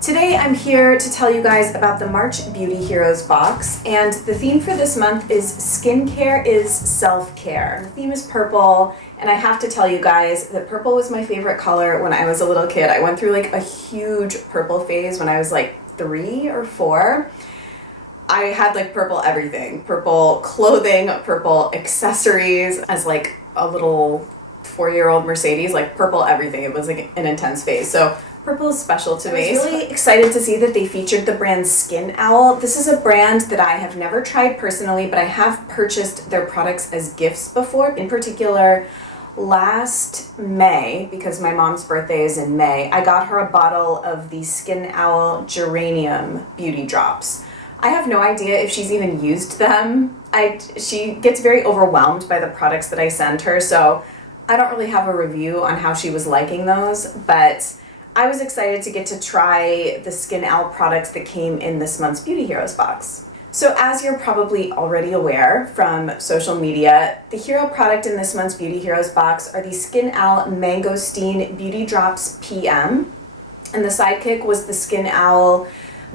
Today I'm here to tell you guys about the March Beauty Heroes box, and the theme for this month is skincare is self-care. The theme is purple, and I have to tell you guys that purple was my favorite color when I was a little kid. I went through like a huge purple phase when I was like 3 or 4. I had like purple everything, purple clothing, purple accessories. As like a little 4-year-old Mercedes, like purple everything. It was like an intense phase. So purple is special to me. I was really excited to see that they featured the brand SkinOwl. This is a brand that I have never tried personally, but I have purchased their products as gifts before. In particular, last May, because my mom's birthday is in May, I got her a bottle of the SkinOwl Geranium Beauty Drops. I have no idea if she's even used them. She gets very overwhelmed by the products that I send her, so I don't really have a review on how she was liking those, but I was excited to get to try the SkinOwl products that came in this month's Beauty Heroes box. So as you're probably already aware from social media, the hero product in this month's Beauty Heroes box are the SkinOwl Mangosteen Beauty Drops PM, and the sidekick was the SkinOwl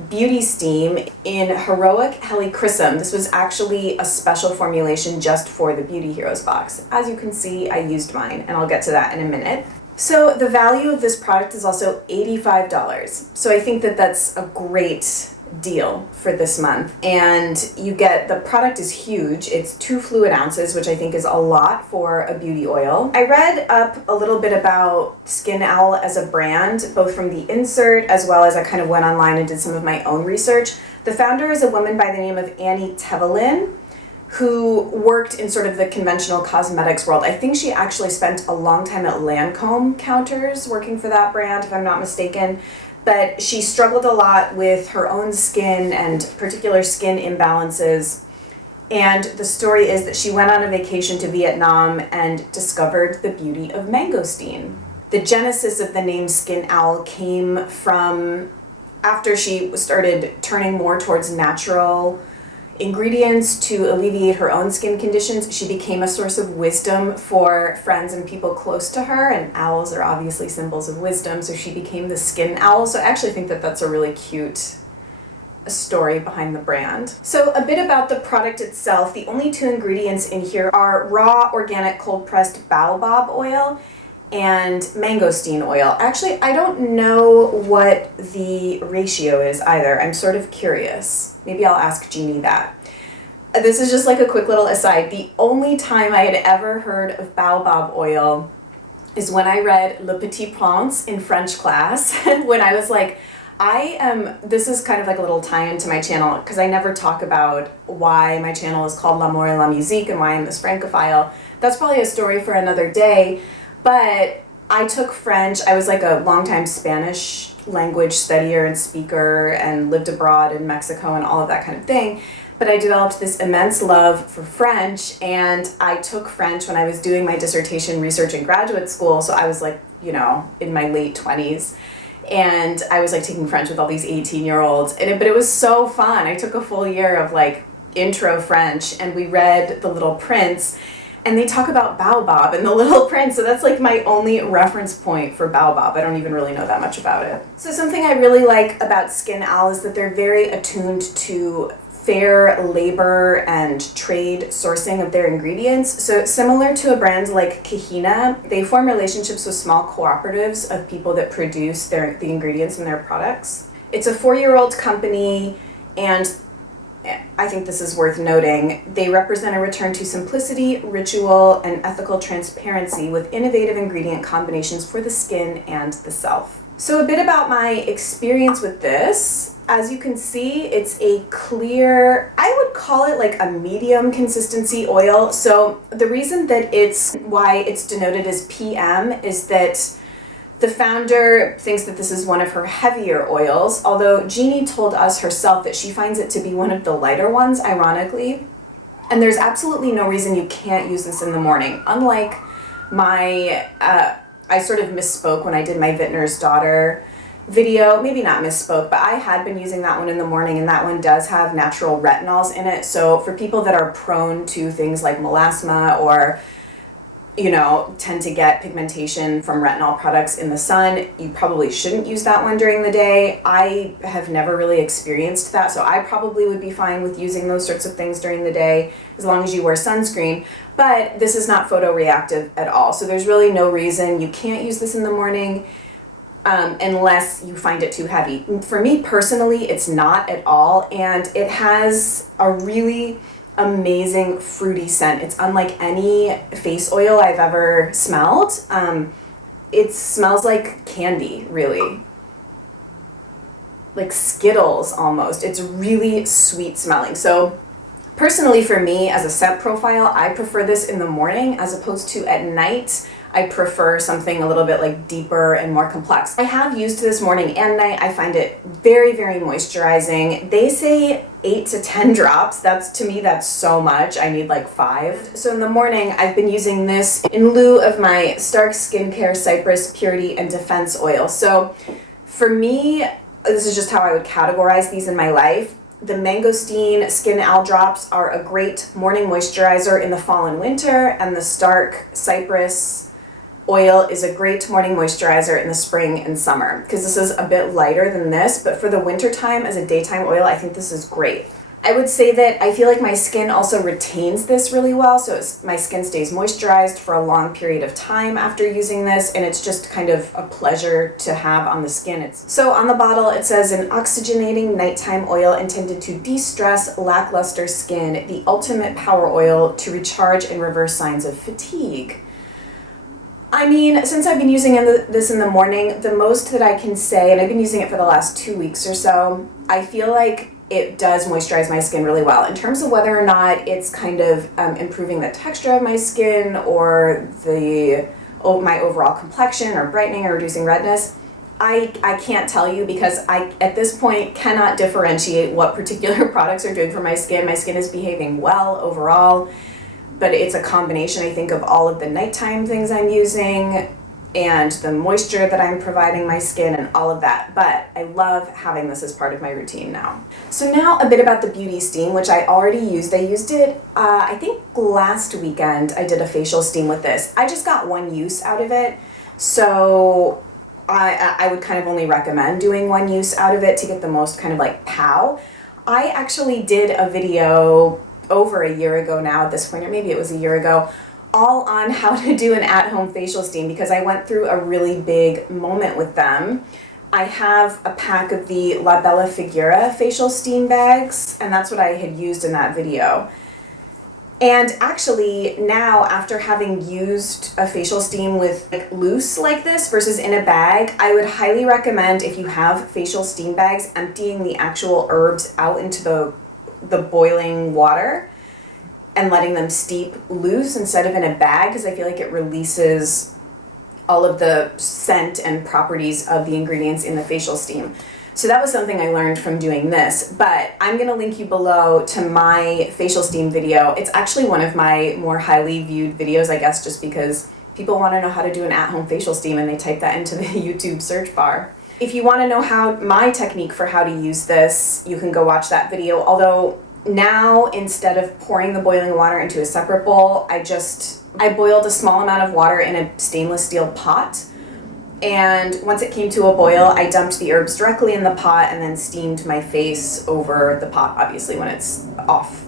Beauty Steam in Heroic Helichrysum. This was actually a special formulation just for the Beauty Heroes box. As you can see, I used mine, and I'll get to that in a minute. So the value of this product is also $85. So I think that that's a great deal for this month. And you get, the product is huge. It's 2 fluid ounces, which I think is a lot for a beauty oil. I read up a little bit about SkinOwl as a brand, both from the insert as well as I kind of went online and did some of my own research. The founder is a woman by the name of Annie Tevelin, who worked in sort of the conventional cosmetics world. I think she actually spent a long time at Lancome counters working for that brand, if I'm not mistaken. But she struggled a lot with her own skin and particular skin imbalances. And the story is that she went on a vacation to Vietnam and discovered the beauty of mangosteen. The genesis of the name SkinOwl came from after she started turning more towards natural ingredients to alleviate her own skin conditions. She became a source of wisdom for friends and people close to her, and owls are obviously symbols of wisdom, so she became the SkinOwl. So I actually think that that's a really cute story behind the brand. So a bit about the product itself. The only 2 ingredients in here are raw organic cold pressed baobab oil and mangosteen oil. Actually, I don't know what the ratio is either. I'm sort of curious. Maybe I'll ask Jeannie that. This is just like a quick little aside. The only time I had ever heard of baobab oil is when I read Le Petit Prince in French class, when I was like, this is kind of like a little tie-in to my channel, because I never talk about why my channel is called L'amour et la musique and why I'm this Francophile. That's probably a story for another day. But I took French. I was like a longtime Spanish language studier and speaker and lived abroad in Mexico and all of that kind of thing. But I developed this immense love for French, and I took French when I was doing my dissertation research in graduate school. So I was like, in my late 20s. And I was like taking French with all these 18-year-olds. But it was so fun. I took a full year of like intro French, and we read The Little Prince. And they talk about baobab in The Little Prince, so that's like my only reference point for baobab. I don't even really know that much about it. So something I really like about SkinOwl is that they're very attuned to fair labor and trade sourcing of their ingredients. So similar to a brand like Kahina, they form relationships with small cooperatives of people that produce the ingredients in their products. It's a 4-year-old company, and I think this is worth noting. They represent a return to simplicity, ritual, and ethical transparency with innovative ingredient combinations for the skin and the self. So a bit about my experience with this. As you can see, it's a clear, I would call it like a medium consistency oil. So the reason that why it's denoted as PM is that the founder thinks that this is one of her heavier oils, although Jeannie told us herself that she finds it to be one of the lighter ones, ironically. And there's absolutely no reason you can't use this in the morning. Unlike I sort of misspoke when I did my Vintner's Daughter video. Maybe not misspoke, but I had been using that one in the morning, and that one does have natural retinols in it. So for people that are prone to things like melasma or you know, tend to get pigmentation from retinol products in the sun. You probably shouldn't use that one during the day. I have never really experienced that, so I probably would be fine with using those sorts of things during the day as long as you wear sunscreen. But this is not photoreactive at all, so there's really no reason you can't use this in the morning unless you find it too heavy. For me personally, it's not at all, and it has a really amazing fruity scent. It's unlike any face oil I've ever smelled. It smells like candy, really. Like Skittles almost. It's really sweet smelling. So personally for me, as a scent profile, I prefer this in the morning as opposed to at night. I prefer something a little bit like deeper and more complex. I have used this morning and night. I find it very, very moisturizing. They say 8 to 10 drops. To me, that's so much. I need like 5. So in the morning, I've been using this in lieu of my Stark Skincare Cypress Purity and Defense Oil. So for me, this is just how I would categorize these in my life. The Mangosteen SkinOwl drops are a great morning moisturizer in the fall and winter, and the Stark Cypress oil is a great morning moisturizer in the spring and summer, because this is a bit lighter than this, but for the winter time as a daytime oil, I think this is great. I would say that I feel like my skin also retains this really well, so my skin stays moisturized for a long period of time after using this, and it's just kind of a pleasure to have on the skin. So on the bottle it says, an oxygenating nighttime oil intended to de-stress lackluster skin, the ultimate power oil to recharge and reverse signs of fatigue. I mean, since I've been using this in the morning, the most that I can say, and I've been using it for the last 2 weeks or so, I feel like it does moisturize my skin really well. In terms of whether or not it's kind of improving the texture of my skin or my overall complexion or brightening or reducing redness, I can't tell you, because I, at this point, cannot differentiate what particular products are doing for my skin. My skin is behaving well overall, but it's a combination, I think, of all of the nighttime things I'm using and the moisture that I'm providing my skin and all of that. But I love having this as part of my routine now. So now a bit about the Beauty Steam, which I already used. I used it, I think last weekend I did a facial steam with this. I just got one use out of it, so I would kind of only recommend doing one use out of it to get the most kind of like pow. I actually did a video over a year ago now at this point, or maybe it was a year ago, all on how to do an at-home facial steam, because I went through a really big moment with them. I have a pack of the La Bella Figura facial steam bags, and that's what I had used in that video. And actually now, after having used a facial steam with loose like this versus in a bag, I would highly recommend, if you have facial steam bags, emptying the actual herbs out into the boiling water and letting them steep loose instead of in a bag, because I feel like it releases all of the scent and properties of the ingredients in the facial steam. So that was something I learned from doing this, but I'm gonna link you below to my facial steam video. It's actually one of my more highly viewed videos, I guess, just because people wanna know how to do an at-home facial steam and they type that into the YouTube search bar. If you wanna know my technique for how to use this, you can go watch that video, although now, instead of pouring the boiling water into a separate bowl, I boiled a small amount of water in a stainless steel pot, and once it came to a boil, I dumped the herbs directly in the pot and then steamed my face over the pot, obviously when it's off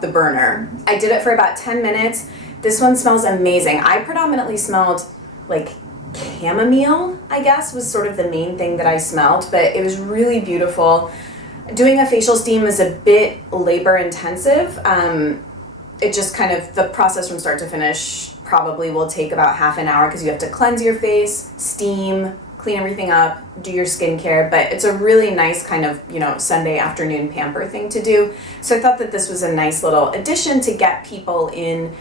the burner. I did it for about 10 minutes. This one smells amazing. I predominantly smelled like chamomile, I guess, was sort of the main thing that I smelled, but it was really beautiful. Doing a facial steam is a bit labor intensive. It just kind of, the process from start to finish probably will take about half an hour, because you have to cleanse your face, steam, clean everything up, do your skincare, but it's a really nice kind of, Sunday afternoon pamper thing to do. So I thought that this was a nice little addition to get people in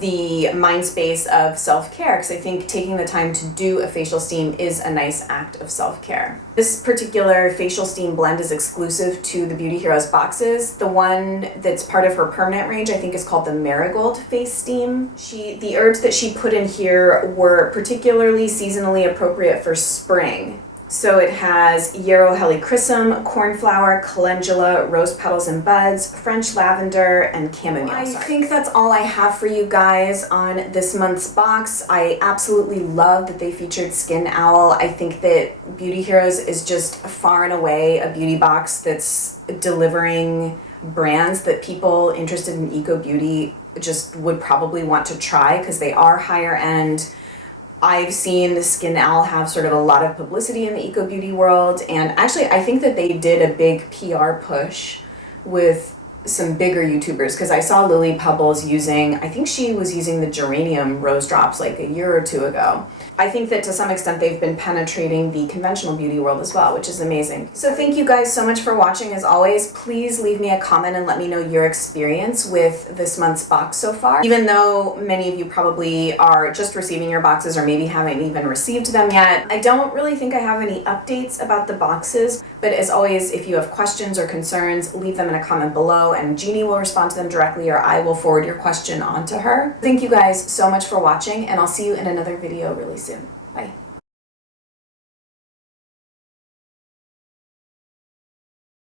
the mind space of self-care, because I think taking the time to do a facial steam is a nice act of self-care. This particular facial steam blend is exclusive to the Beauty Heroes boxes. The one that's part of her permanent range, I think, is called the Marigold Face Steam. The herbs that she put in here were particularly seasonally appropriate for spring. So it has yarrow helichrysum, cornflower, calendula, rose petals and buds, French lavender, and chamomile. I think that's all I have for you guys on this month's box. I absolutely love that they featured SkinOwl. I think that Beauty Heroes is just far and away a beauty box that's delivering brands that people interested in eco beauty just would probably want to try because they are higher end. I've seen SkinOwl have sort of a lot of publicity in the eco beauty world, and actually I think that they did a big PR push with some bigger YouTubers, because I saw Lily Pebbles using, I think she was using the geranium rose drops like a year or two ago. I think that to some extent they've been penetrating the conventional beauty world as well, which is amazing. So thank you guys so much for watching. As always, please leave me a comment and let me know your experience with this month's box so far. Even though many of you probably are just receiving your boxes or maybe haven't even received them yet, I don't really think I have any updates about the boxes. But as always, if you have questions or concerns, leave them in a comment below and Jeannie will respond to them directly, or I will forward your question on to her. Thank you guys so much for watching, and I'll see you in another video really soon. Bye.